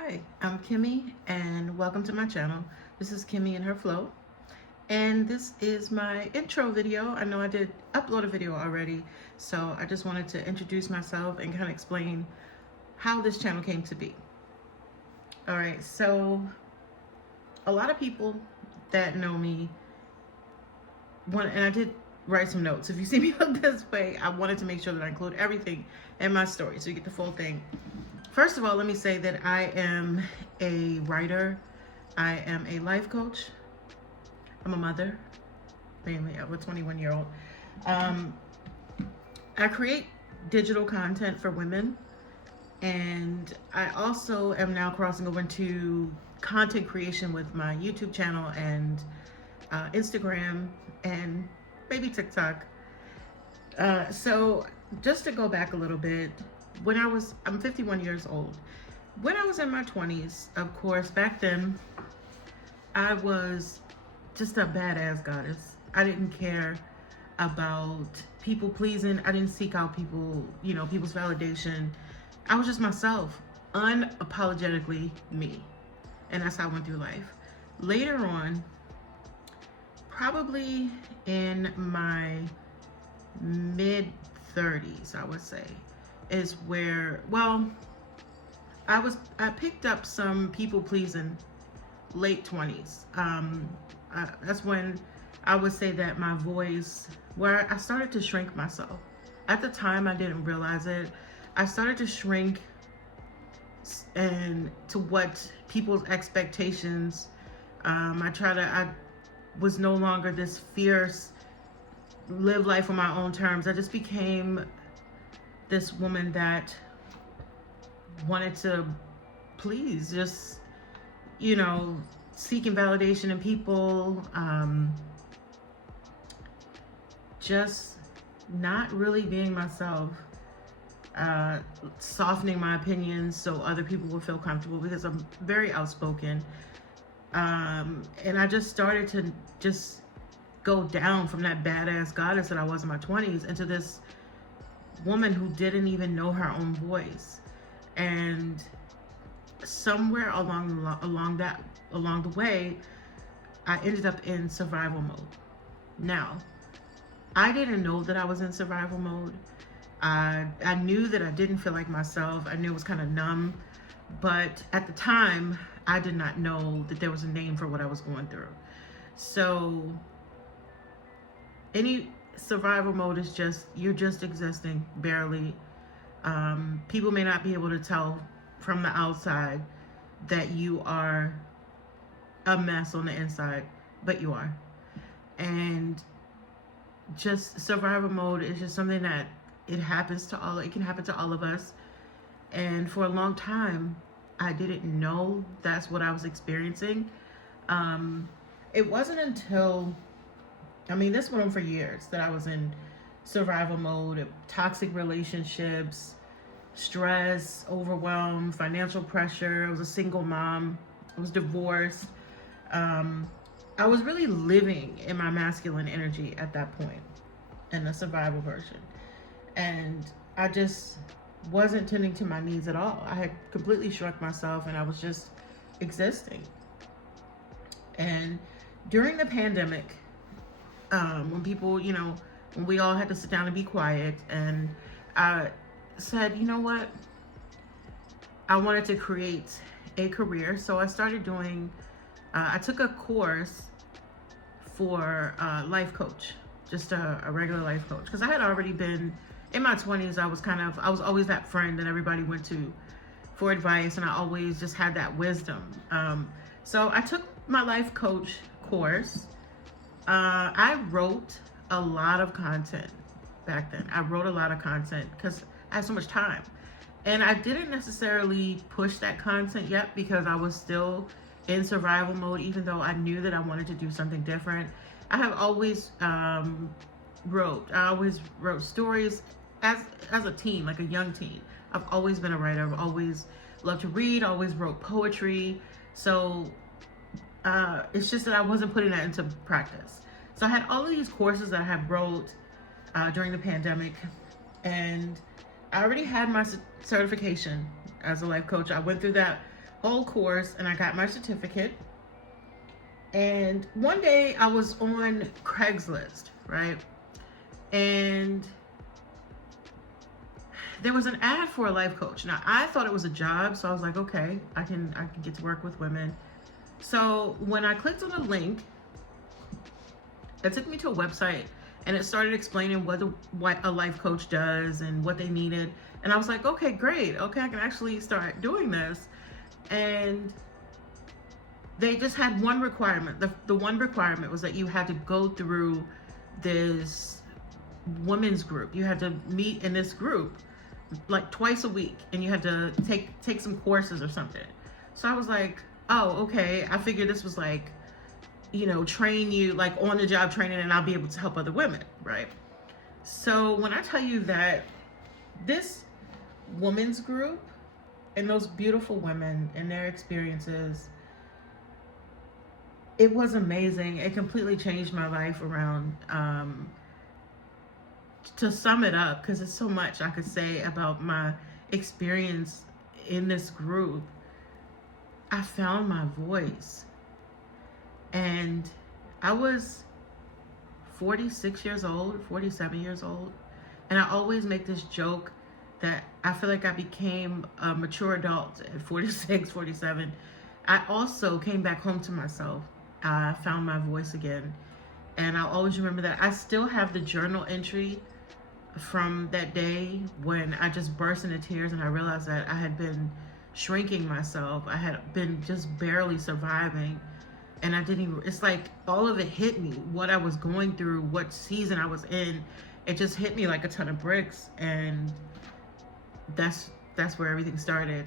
Hi, I'm Kimmy and welcome to my channel. This is Kimmy in Her Flow and this is my intro video. I know I did upload a video already, so I just wanted to introduce myself and kind of explain how this channel came to be. Alright, so a lot of people that know me and I did write some notes. If you see me look this way, I wanted to make sure that I include everything in my story so you get the full thing. First of all, let me say that I am a writer. I am a life coach. I'm a mother, mainly of a 21-year-old. I create digital content for women, and I also am now crossing over into content creation with my YouTube channel and Instagram and maybe TikTok. So just to go back a little bit, I'm 51 years old. When I was in my 20s, of course, back then, I was just a badass goddess. I didn't care about people pleasing. I didn't seek out people's validation. I was just myself, unapologetically me. And that's how I went through life. Later on, probably in my mid-30s, I would say, is where, I picked up some people pleasing late 20s. That's when I would say that my voice, where I started to shrink myself. At the time, I didn't realize it. I started to shrink and to what people's expectations. I was no longer this fierce, live life on my own terms. I just became this woman that wanted to please, just, seeking validation in people, just not really being myself, softening my opinions so other people would feel comfortable because I'm very outspoken. And I just started to just go down from that badass goddess that I was in my 20s into this woman who didn't even know her own voice. And somewhere along the way, I ended up in survival mode. Now, I didn't know that I was in survival mode. I knew that I didn't feel like myself. I knew it was kind of numb, but at the time, I did not know that there was a name for what I was going through. So any survival mode is you're just existing, barely. People may not be able to tell from the outside that you are a mess on the inside, but you are. And just survival mode is just something that it can happen to all of us. And for a long time, I didn't know that's what I was experiencing. It wasn't until, this went on for years, that I was in survival mode, toxic relationships, stress, overwhelm, financial pressure. I was a single mom. I was divorced. I was really living in my masculine energy at that point, in the survival version. And I just wasn't tending to my needs at all. I had completely shrunk myself and I was just existing. And during the pandemic, when people, when we all had to sit down and be quiet, and I said, you know what? I wanted to create a career. So I started doing, I took a course for life coach, just a regular life coach. Because I had already been, in my 20s, I was always that friend that everybody went to for advice, and I always just had that wisdom. So I took my life coach course. I wrote a lot of content back then. I wrote a lot of content because I had so much time. And I didn't necessarily push that content yet because I was still in survival mode, even though I knew that I wanted to do something different. I have always wrote stories as a teen, like a young teen. I've always been a writer. I've always loved to read, always wrote poetry. So it's just that I wasn't putting that into practice. So I had all of these courses that I had wrote during the pandemic, and I already had my certification as a life coach. I went through that whole course, and I got my certificate. And one day I was on Craigslist, right? And there was an ad for a life coach. Now I thought it was a job, so I was like, okay, I can get to work with women. So when I clicked on the link, it took me to a website, and it started explaining what a life coach does and what they needed. And I was like, okay, great. Okay, I can actually start doing this. And they just had one requirement. The one requirement was that you had to go through this women's group. You had to meet in this group like twice a week, and you had to take some courses or something. So I was like, oh, okay. I figured this was like, train you, like on the job training, and I'll be able to help other women, right? So when I tell you that this women's group and those beautiful women and their experiences, it was amazing. It completely changed my life around. To sum it up, because there's so much I could say about my experience in this group, I found my voice. And I was 46 years old, 47 years old. And I always make this joke that I feel like I became a mature adult at 46, 47. I also came back home to myself. I found my voice again. And I'll always remember that. I still have the journal entry from that day when I just burst into tears, and I realized that I had been shrinking myself. I had been just barely surviving. And I didn't even, it's like all of it hit me, what I was going through, what season I was in. It just hit me like a ton of bricks. And that's where everything started.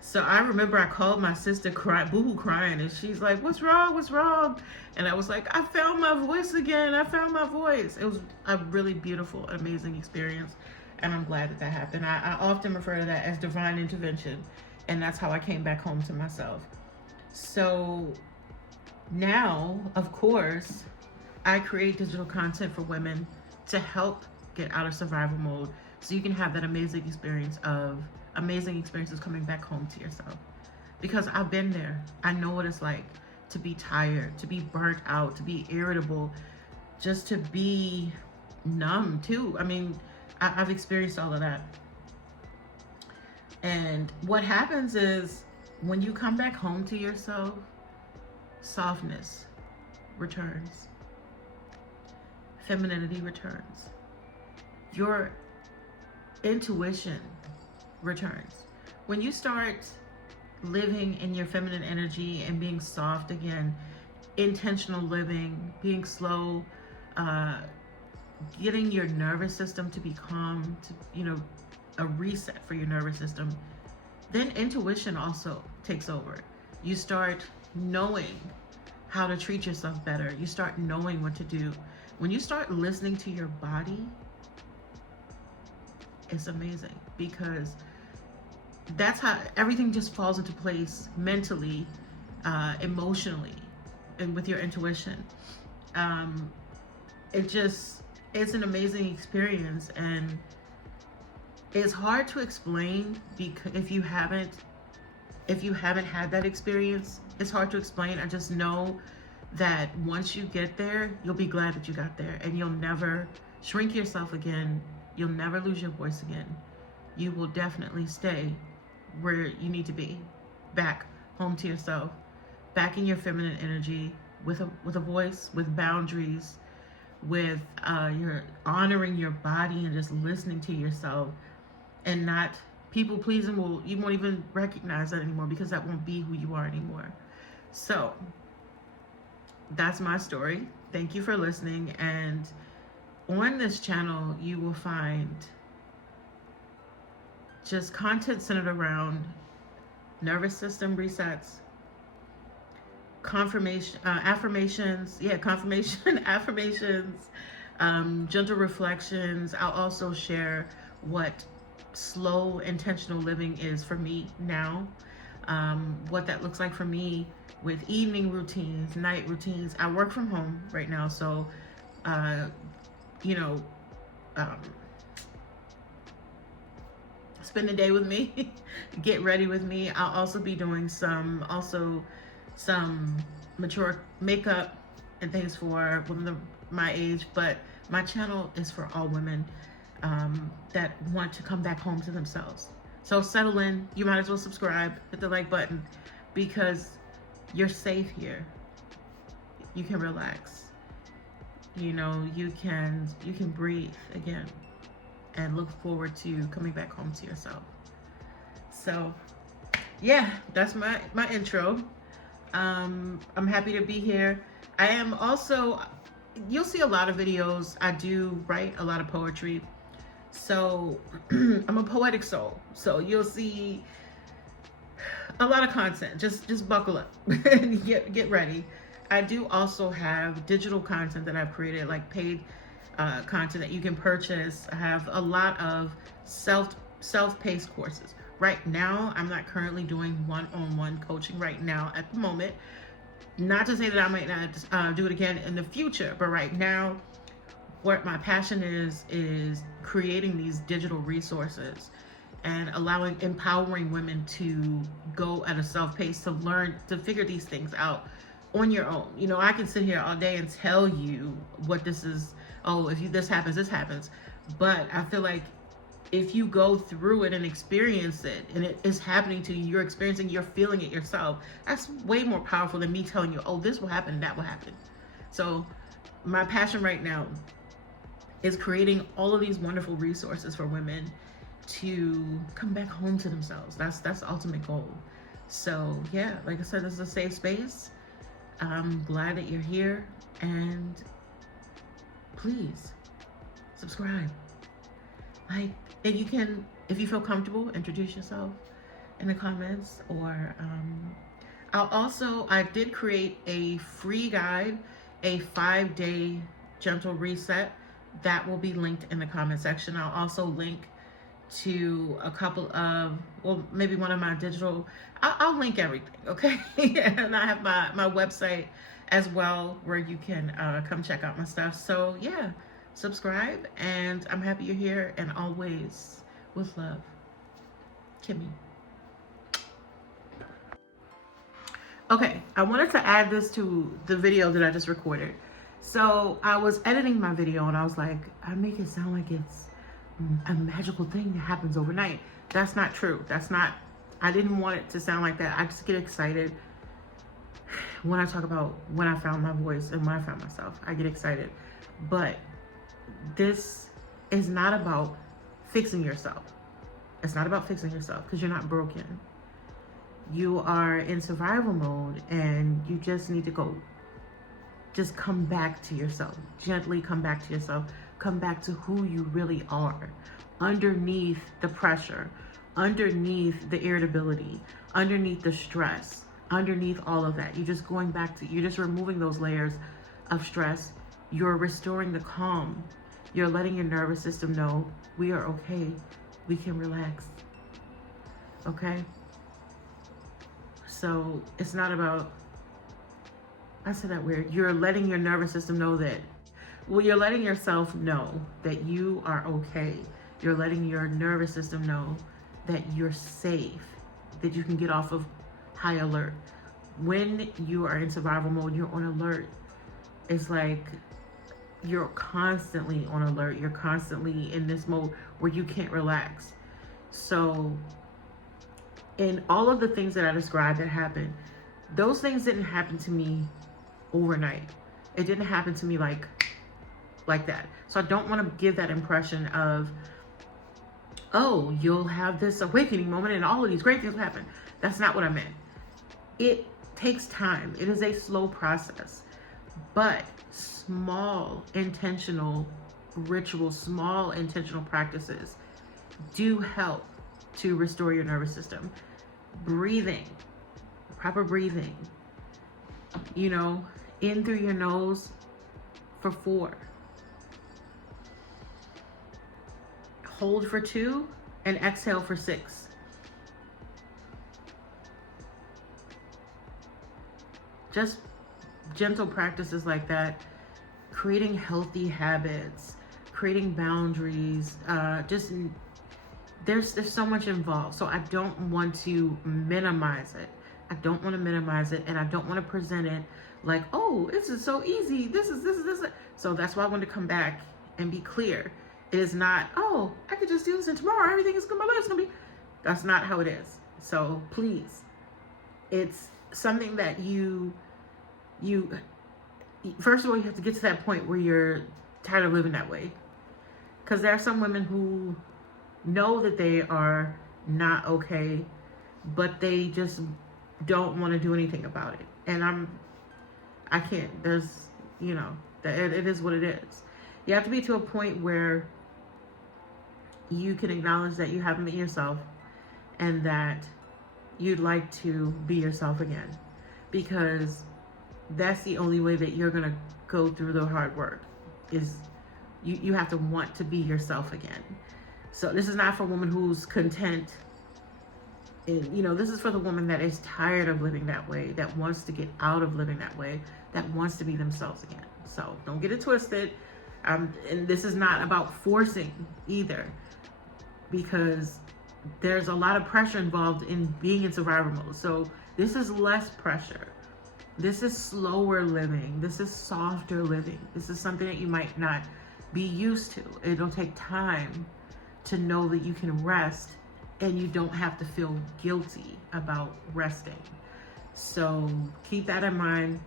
So I remember I called my sister boo-hoo crying, and she's like, what's wrong? What's wrong? And I was like, I found my voice again. I found my voice. It was a really beautiful, amazing experience. And I'm glad that happened. I often refer to that as divine intervention. And that's how I came back home to myself. So now, of course, I create digital content for women to help get out of survival mode, so you can have that amazing experiences coming back home to yourself. Because I've been there. I know what it's like to be tired, to be burnt out, to be irritable, just to be numb too. I mean, I've experienced all of that. And what happens is, when you come back home to yourself, softness returns. Femininity returns. Your intuition returns. When you start living in your feminine energy and being soft again, intentional living, being slow, getting your nervous system to be calm, to, a reset for your nervous system, then intuition also takes over. You start knowing how to treat yourself better. You start knowing what to do. When you start listening to your body, it's amazing, because that's how everything just falls into place mentally, emotionally, and with your intuition. It's an amazing experience, and it's hard to explain, because if you haven't had that experience, it's hard to explain. I just know that once you get there, you'll be glad that you got there, and you'll never shrink yourself again. You'll never lose your voice again. You will definitely stay where you need to be, back home to yourself, back in your feminine energy, with a voice, with boundaries, with you're honoring your body and just listening to yourself, and not people pleasing. You won't even recognize that anymore, because that won't be who you are anymore. So that's my story. Thank you for listening. And on this channel, you will find just content centered around nervous system resets, affirmations, gentle reflections. I'll also share what slow, intentional living is for me now, what that looks like for me with evening routines, night routines. I work from home right now, so spend the day with me, get ready with me. I'll also be doing some mature makeup and things for women of my age, but my channel is for all women that want to come back home to themselves. So settle in. You might as well subscribe, hit the like button, because you're safe here. You can relax. You know, you can breathe again and look forward to coming back home to yourself. So yeah, that's my intro. I'm happy to be here. I am also, you'll see a lot of videos. I do write a lot of poetry. So I'm a poetic soul. So you'll see a lot of content. Just buckle up and get ready. I do also have digital content that I've created, like paid content that you can purchase. I have a lot of self-paced courses. Right now, I'm not currently doing one-on-one coaching right now at the moment. Not to say that I might not do it again in the future, but right now, what my passion is creating these digital resources and empowering women to go at a self-pace, to learn, to figure these things out on your own. You know, I can sit here all day and tell you what this is. Oh, if this happens, this happens. But I feel like if you go through it and experience it, and it is happening to you, you're experiencing, you're feeling it yourself, that's way more powerful than me telling you, oh, this will happen and that will happen. So my passion right now is creating all of these wonderful resources for women to come back home to themselves. That's the ultimate goal. So yeah, like I said, this is a safe space. I'm glad that you're here, and please subscribe. Like, and you can, if you feel comfortable, introduce yourself in the comments, or I did create a free guide, a 5-day gentle reset that will be linked in the comment section. I'll also link to a couple of, well, maybe one of my digital, I'll link everything, okay? And I have my website as well, where you can come check out my stuff. So yeah, subscribe, and I'm happy you're here, and always with love, Kimmy. Okay, I wanted to add this to the video that I just recorded. So I was editing my video and I was like, I make it sound like it's a magical thing that happens overnight. That's not true. I didn't want it to sound like that. I just get excited when I talk about when I found my voice and when I found myself. I get excited. But this is not about fixing yourself. It's not about fixing yourself, because you're not broken. You are in survival mode, and you just need to just come back to yourself. Gently come back to yourself. Come back to who you really are, underneath the pressure, underneath the irritability, underneath the stress, underneath all of that. You're just going back to, you're just removing those layers of stress. You're restoring the calm. You're letting your nervous system know we are okay. We can relax. Okay? So it's not about, I said that weird. You're letting your nervous system know that, well, you're letting yourself know that you are okay. You're letting your nervous system know that you're safe, that you can get off of high alert. When you are in survival mode, you're on alert. It's like you're constantly on alert. You're constantly in this mode where you can't relax. So in all of the things that I described that happened, those things didn't happen to me overnight. It didn't happen to me like that. So I don't want to give that impression of, oh, you'll have this awakening moment and all of these great things will happen. That's not what I meant. It takes time. It is a slow process. But small intentional rituals, small intentional practices do help to restore your nervous system. Breathing, proper breathing, you know, in through your nose for 4. Hold for 2 and exhale for 6. Just gentle practices like that, creating healthy habits, creating boundaries, just there's so much involved. So I don't want to minimize it. I don't want to minimize it, and I don't want to present it like, oh, this is so easy. This is. So that's why I wanted to come back and be clear. It is not, oh, I could just do this and tomorrow everything is good. My life's gonna be. That's not how it is. So please, it's something that you first of all, you have to get to that point where you're tired of living that way. Because there are some women who know that they are not okay, but they just don't want to do anything about it. And I can't. There's, it is what it is. You have to be to a point where you can acknowledge that you haven't been yourself and that you'd like to be yourself again. Because that's the only way that you're going to go through the hard work, is you have to want to be yourself again. So this is not for a woman who's content. This is for the woman that is tired of living that way, that wants to get out of living that way, that wants to be themselves again. So don't get it twisted. And this is not about forcing either, because there's a lot of pressure involved in being in survival mode. So this is less pressure. This is slower living. This is softer living. This is something that you might not be used to. It'll take time to know that you can rest and you don't have to feel guilty about resting. So keep that in mind.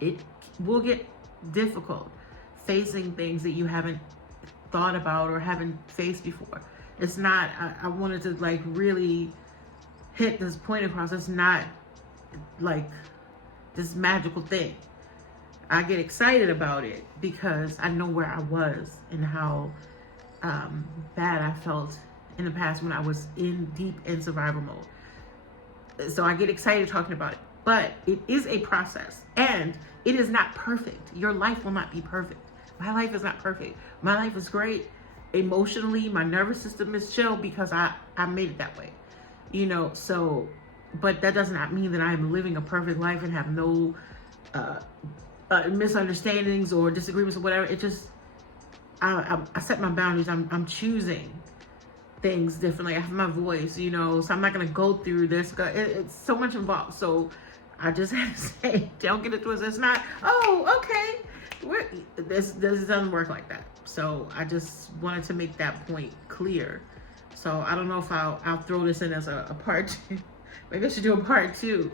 It will get difficult facing things that you haven't thought about or haven't faced before. It's not, I wanted to like really hit this point across. It's not like this magical thing. I get excited about it because I know where I was and how bad I felt in the past when I was deep in survival mode. So I get excited talking about it, but it is a process and it is not perfect. Your life will not be perfect. My life is not perfect. My life is great. Emotionally, my nervous system is chill because I made it that way, so, but that does not mean that I'm living a perfect life and have no misunderstandings or disagreements or whatever. It just, I set my boundaries. I'm choosing things differently. I have my voice, so I'm not going to go through this. It's so much involved. So I just have to say, don't get it twisted. It's not, oh, okay. This doesn't work like that. So I just wanted to make that point clear. So I don't know if I'll throw this in as a part two. Maybe I should do a part two.